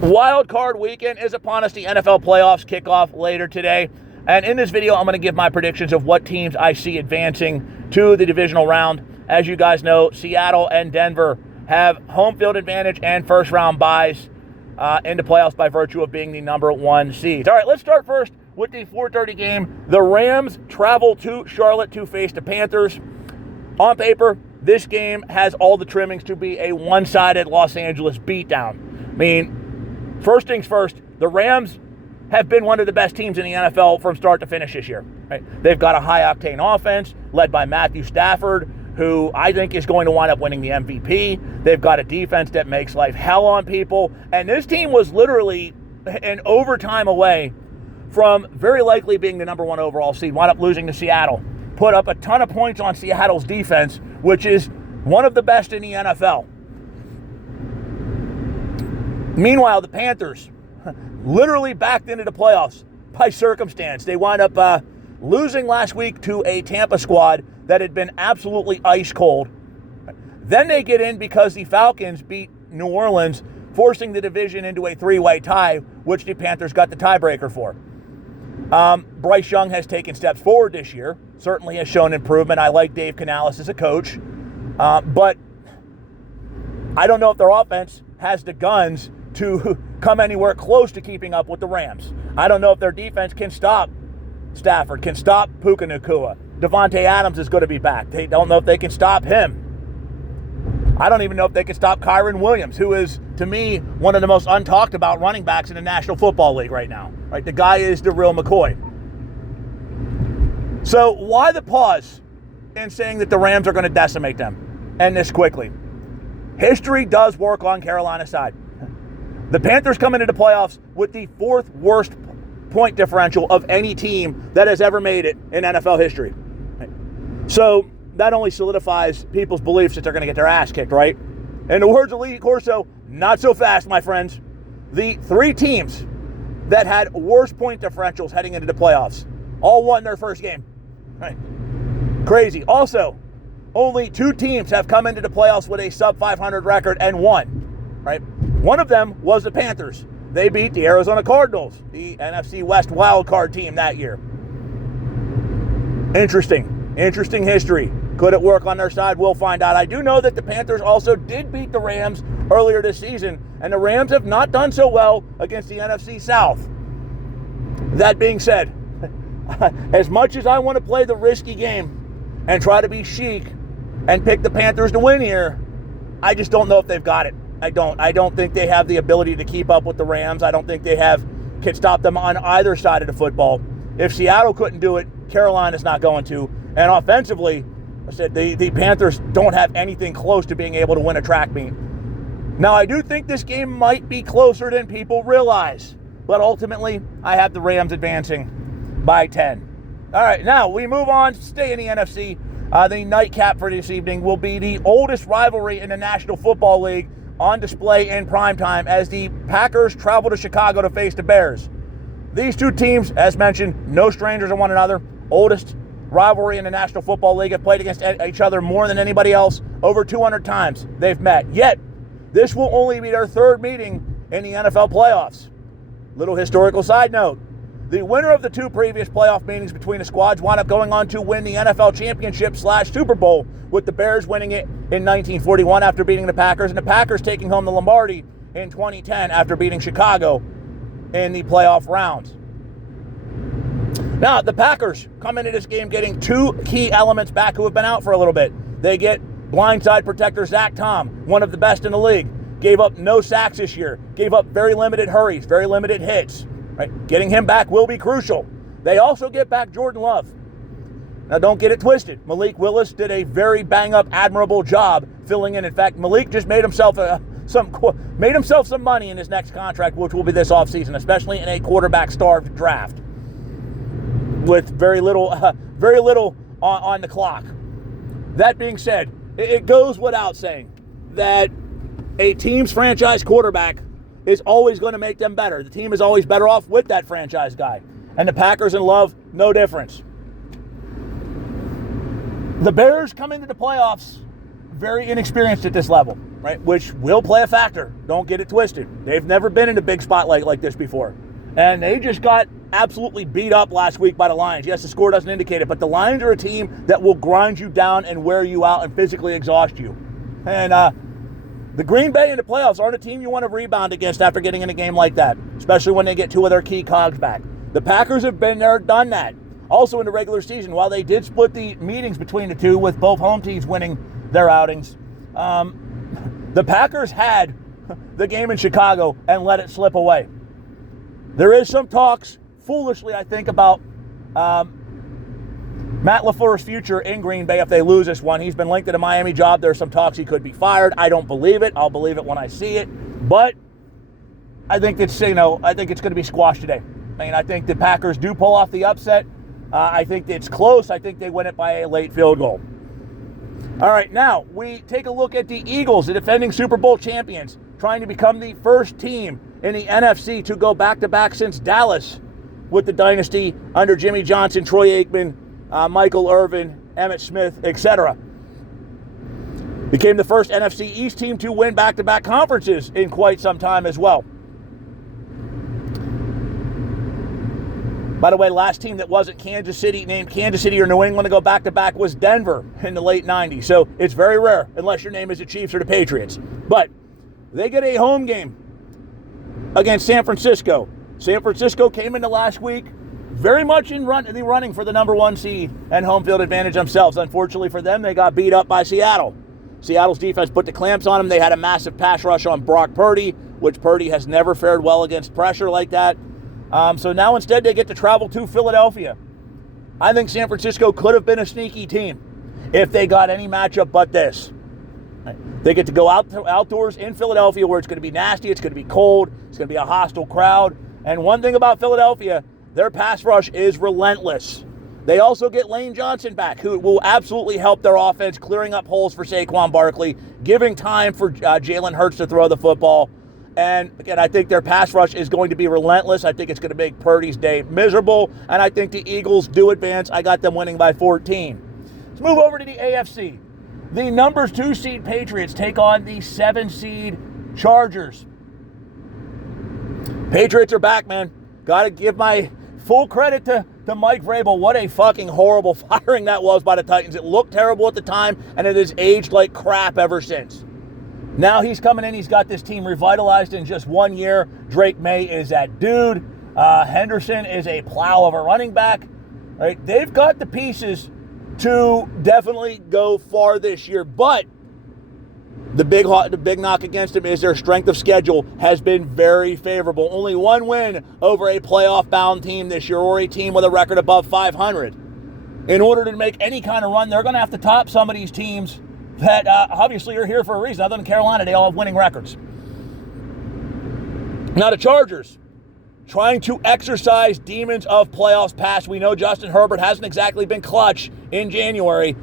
Wild card weekend is upon us. The NFL playoffs kick off later today. And in this video, I'm going to give my predictions of what teams I see advancing to the divisional round. As you guys know, Seattle and Denver have home field advantage and first round buys into playoffs by virtue of being the number one seeds. All right, let's start first with the 4:30 game. The Rams travel to Charlotte to face the Panthers. On paper, this game has all the trimmings to be a one-sided Los Angeles beatdown. I mean, first things first, the Rams have been one of the best teams in the NFL from start to finish this year. Right? They've got a high-octane offense led by Matthew Stafford, who I think is going to wind up winning the MVP. They've got a defense that makes life hell on people. And this team was literally an overtime away from very likely being the number one overall seed, wound up losing to Seattle. Put up a ton of points on Seattle's defense, which is one of the best in the NFL. Meanwhile, the Panthers literally backed into the playoffs by circumstance. They wound up losing last week to a Tampa squad that had been absolutely ice cold. Then they get in because the Falcons beat New Orleans, forcing the division into a three-way tie, which the Panthers got the tiebreaker for. Bryce Young has taken steps forward this year, certainly has shown improvement. I like Dave Canales as a coach, but I don't know if their offense has the guns to come anywhere close to keeping up with the Rams. I don't know if their defense can stop Stafford, can stop Puka Nacua. Devontae Adams is going to be back. They don't know if they can stop him. I don't even know if they can stop Kyren Williams, who is, to me, one of the most untalked about running backs in the National Football League right now. Right? The guy is the real McCoy. So why the pause in saying that the Rams are going to decimate them? And this quickly. History does work on Carolina's side. The Panthers come into the playoffs with the fourth worst point differential of any team that has ever made it in NFL history. So that only solidifies people's beliefs that they're going to get their ass kicked, right? In the words of Lee Corso, not so fast, my friends. The three teams that had worse point differentials heading into the playoffs all won their first game. Right? Crazy. Also, only two teams have come into the playoffs with a sub-500 record and won. Right? One of them was the Panthers. They beat the Arizona Cardinals, the NFC West wildcard team that year. Interesting history. Could it work on their side? We'll find out. I do know that the Panthers also did beat the Rams earlier this season, and the Rams have not done so well against the NFC South. That being said, as much as I want to play the risky game and try to be chic and pick the Panthers to win here, I just don't know if they've got it. I don't think they have the ability to keep up with the Rams. I don't think they can stop them on either side of the football. If Seattle couldn't do it, Carolina's not going to. And offensively, I said the Panthers don't have anything close to being able to win a track meet. Now, I do think this game might be closer than people realize. But ultimately, I have the Rams advancing by 10. All right, now we move on. Stay in the NFC. The nightcap for this evening will be the oldest rivalry in the National Football League on display in primetime as the Packers travel to Chicago to face the Bears. These two teams, as mentioned, no strangers to one another. Oldest rivalry in the National Football League, have played against each other more than anybody else. Over 200 times they've met. Yet, this will only be their third meeting in the NFL playoffs. Little historical side note. The winner of the two previous playoff meetings between the squads wound up going on to win the NFL Championship / Super Bowl, with the Bears winning it in 1941 after beating the Packers, and the Packers taking home the Lombardi in 2010 after beating Chicago in the playoff rounds. Now, the Packers come into this game getting two key elements back who have been out for a little bit. They get blindside protector Zach Tom, one of the best in the league. Gave up no sacks this year. Gave up very limited hurries, very limited hits. Right? Getting him back will be crucial. They also get back Jordan Love. Now, don't get it twisted. Malik Willis did a very bang-up, admirable job filling in. In fact, Malik just made himself some money in his next contract, which will be this offseason, especially in a quarterback-starved draft with very little on the clock. That being said, it goes without saying that a team's franchise quarterback is always going to make them better. The team is always better off with that franchise guy. And the Packers and Love, no difference. The Bears come into the playoffs very inexperienced at this level. right? Which will play a factor. Don't get it twisted. They've never been in a big spotlight like this before. And they just got absolutely beat up last week by the Lions. Yes, the score doesn't indicate it, but the Lions are a team that will grind you down and wear you out and physically exhaust you. And the Green Bay in the playoffs aren't a team you want to rebound against after getting in a game like that, especially when they get two of their key cogs back. The Packers have been there, done that. Also in the regular season, while they did split the meetings between the two with both home teams winning their outings, the Packers had the game in Chicago and let it slip away. There is some talks, foolishly I think, about Matt LaFleur's future in Green Bay if they lose this one. He's been linked to the Miami job. There's some talks he could be fired. I don't believe it. I'll believe it when I see it. But I think it's going to be squashed today. I mean, I think the Packers do pull off the upset. I think it's close. I think they win it by a late field goal. All right, now we take a look at the Eagles, the defending Super Bowl champions, trying to become the first team in the NFC to go back-to-back since Dallas with the dynasty under Jimmy Johnson, Troy Aikman, Michael Irvin, Emmitt Smith, etc. Became the first NFC East team to win back-to-back conferences in quite some time as well. By the way, last team that wasn't Kansas City, named Kansas City or New England to go back-to-back was Denver in the late 90s. So it's very rare, unless your name is the Chiefs or the Patriots. But they get a home game against San Francisco. San Francisco came into last week very much in the running for the number one seed and home field advantage themselves. Unfortunately for them, they got beat up by Seattle. Seattle's defense put the clamps on them. They had a massive pass rush on Brock Purdy, which Purdy has never fared well against pressure like that. So now instead they get to travel to Philadelphia. I think San Francisco could have been a sneaky team if they got any matchup but this. They get to go outdoors in Philadelphia where it's going to be nasty, it's going to be cold, it's going to be a hostile crowd. And one thing about Philadelphia, their pass rush is relentless. They also get Lane Johnson back, who will absolutely help their offense, clearing up holes for Saquon Barkley, giving time for Jalen Hurts to throw the football. And again, I think their pass rush is going to be relentless. I think it's going to make Purdy's day miserable. And I think the Eagles do advance. I got them winning by 14. Let's move over to the AFC. The number 2 seed Patriots take on the 7 seed Chargers. Patriots are back, man. Got to give my full credit to Mike Vrabel. What a fucking horrible firing that was by the Titans. It looked terrible at the time, and it has aged like crap ever since. Now he's coming in. He's got this team revitalized in just 1 year. Drake May is that dude. Henderson is a plow of a running back. Right? They've got the pieces to definitely go far this year. But the big knock against him is their strength of schedule has been very favorable. Only one win over a playoff-bound team this year, or a team with a record above 500. In order to make any kind of run, they're going to have to top some of these teams that obviously are here for a reason. Other than Carolina, they all have winning records. Now the Chargers, trying to exercise demons of playoffs past. We know Justin Herbert hasn't exactly been clutch in January.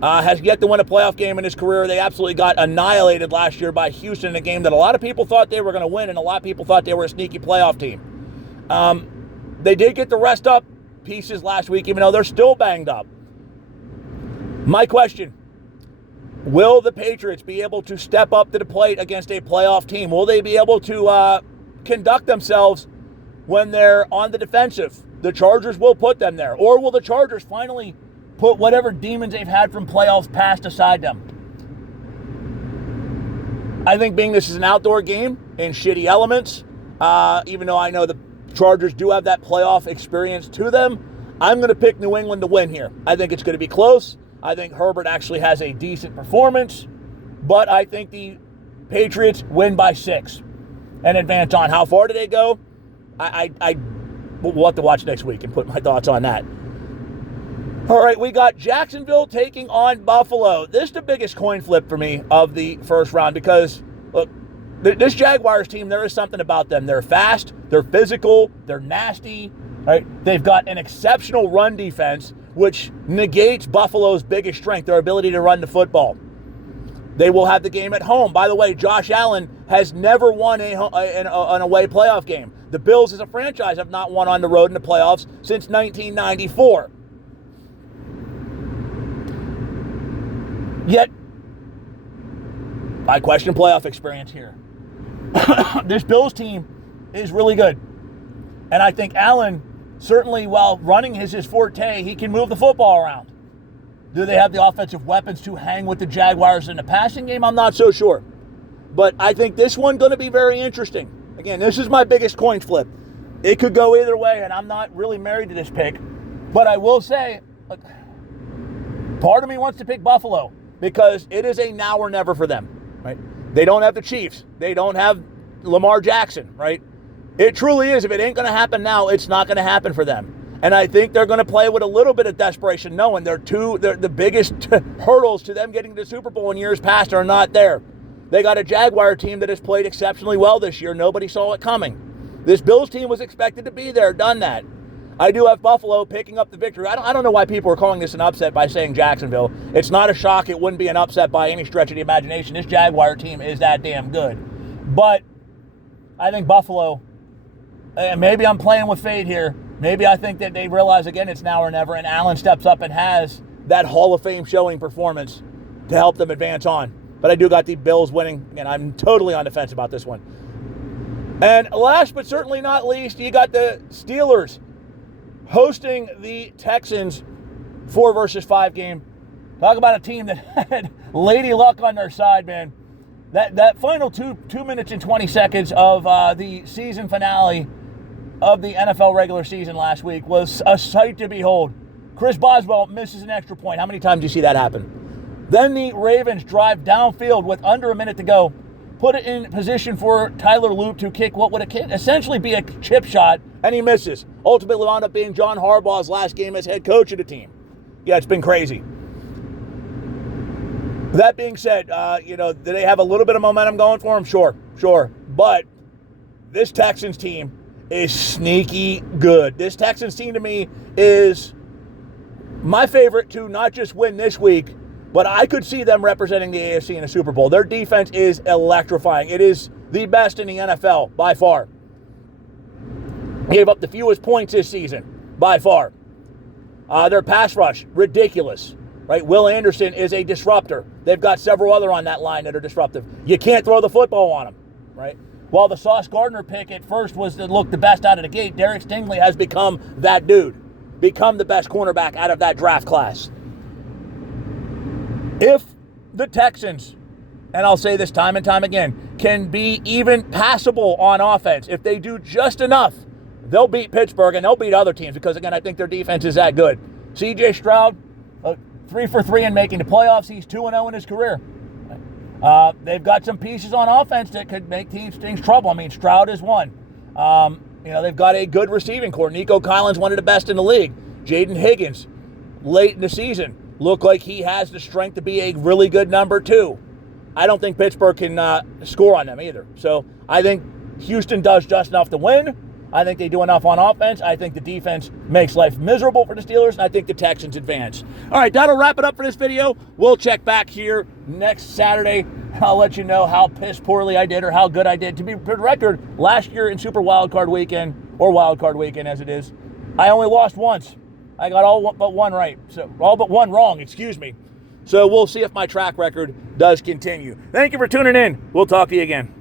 Has yet to win a playoff game in his career. They absolutely got annihilated last year by Houston in a game that a lot of people thought they were going to win, and a lot of people thought they were a sneaky playoff team. They did get the rest up pieces last week, even though they're still banged up. My question: will the Patriots be able to step up to the plate against a playoff team? Will they be able to conduct themselves when they're on the defensive? The Chargers will put them there. Or will the Chargers finally put whatever demons they've had from playoffs past aside them? I think being this is an outdoor game in shitty elements, even though I know the Chargers do have that playoff experience to them, I'm going to pick New England to win here. I think it's going to be close. I think Herbert actually has a decent performance, but I think the Patriots win by 6 and advance on. How far do they go? We'll have to watch next week and put my thoughts on that. All right, we got Jacksonville taking on Buffalo. This is the biggest coin flip for me of the first round because, look, this Jaguars team, there is something about them. They're fast, they're physical, they're nasty. Right? They've got an exceptional run defense, which negates Buffalo's biggest strength, their ability to run the football. They will have the game at home. By the way, Josh Allen has never won an away playoff game. The Bills as a franchise have not won on the road in the playoffs since 1994. Yet, I question playoff experience here. This Bills team is really good. And I think Allen, certainly while running is his forte, he can move the football around. Do they have the offensive weapons to hang with the Jaguars in the passing game? I'm not so sure. But I think this one's going to be very interesting. Again, this is my biggest coin flip. It could go either way, and I'm not really married to this pick. But I will say, look, part of me wants to pick Buffalo because it is a now or never for them, right? They don't have the Chiefs. They don't have Lamar Jackson, right? It truly is. If it ain't going to happen now, it's not going to happen for them. And I think they're going to play with a little bit of desperation, knowing they're the biggest hurdles to them getting to the Super Bowl in years past are not there. They got a Jaguar team that has played exceptionally well this year. Nobody saw it coming. This Bills team was expected to be there, done that. I do have Buffalo picking up the victory. I don't know why people are calling this an upset by saying Jacksonville. It's not a shock. It wouldn't be an upset by any stretch of the imagination. This Jaguar team is that damn good. But I think Buffalo, and maybe I'm playing with fate here. Maybe I think that they realize, again, it's now or never, and Allen steps up and has that Hall of Fame showing performance to help them advance on. But I do got the Bills winning. Again, I'm totally on the fence about this one. And last but certainly not least, you got the Steelers hosting the Texans 4 versus 5 game. Talk about a team that had lady luck on their side, man. That final 2 minutes and 20 seconds of the season finale of the NFL regular season last week was a sight to behold. Chris Boswell misses an extra point. How many times do you see that happen? Then the Ravens drive downfield with under a minute to go, put it in position for Tyler Loop to kick what would essentially be a chip shot, and he misses. Ultimately wound up being John Harbaugh's last game as head coach of the team. Yeah, it's been crazy. That being said, do they have a little bit of momentum going for them? Sure. But this Texans team is sneaky good. This Texans team to me is my favorite to not just win this week, but I could see them representing the AFC in a Super Bowl. Their defense is electrifying. It is the best in the NFL by far. Gave up the fewest points this season by far. Their pass rush, ridiculous. Right? Will Anderson is a disruptor. They've got several other on that line that are disruptive. You can't throw the football on them, right? While the Sauce Gardner pick at first was to look the best out of the gate, Derek Stingley has become that dude, become the best cornerback out of that draft class. If the Texans, and I'll say this time and time again, can be even passable on offense, if they do just enough, they'll beat Pittsburgh and they'll beat other teams because, again, I think their defense is that good. C.J. Stroud, 3 for 3 in making the playoffs. He's 2-0 in his career. They've got some pieces on offense that could make things trouble. I mean, Stroud is one. They've got a good receiving core. Nico Collins, one of the best in the league. Jaden Higgins, late in the season, looked like he has the strength to be a really good number 2. I don't think Pittsburgh can score on them either. So I think Houston does just enough to win. I think they do enough on offense. I think the defense makes life miserable for the Steelers, and I think the Texans advance. All right, that'll wrap it up for this video. We'll check back here next Saturday. I'll let you know how piss poorly I did or how good I did. To be for the record, last year in Super Wildcard Weekend, or Wildcard Weekend as it is, I only lost once. I got all but one right. So all but one wrong, excuse me. So we'll see if my track record does continue. Thank you for tuning in. We'll talk to you again.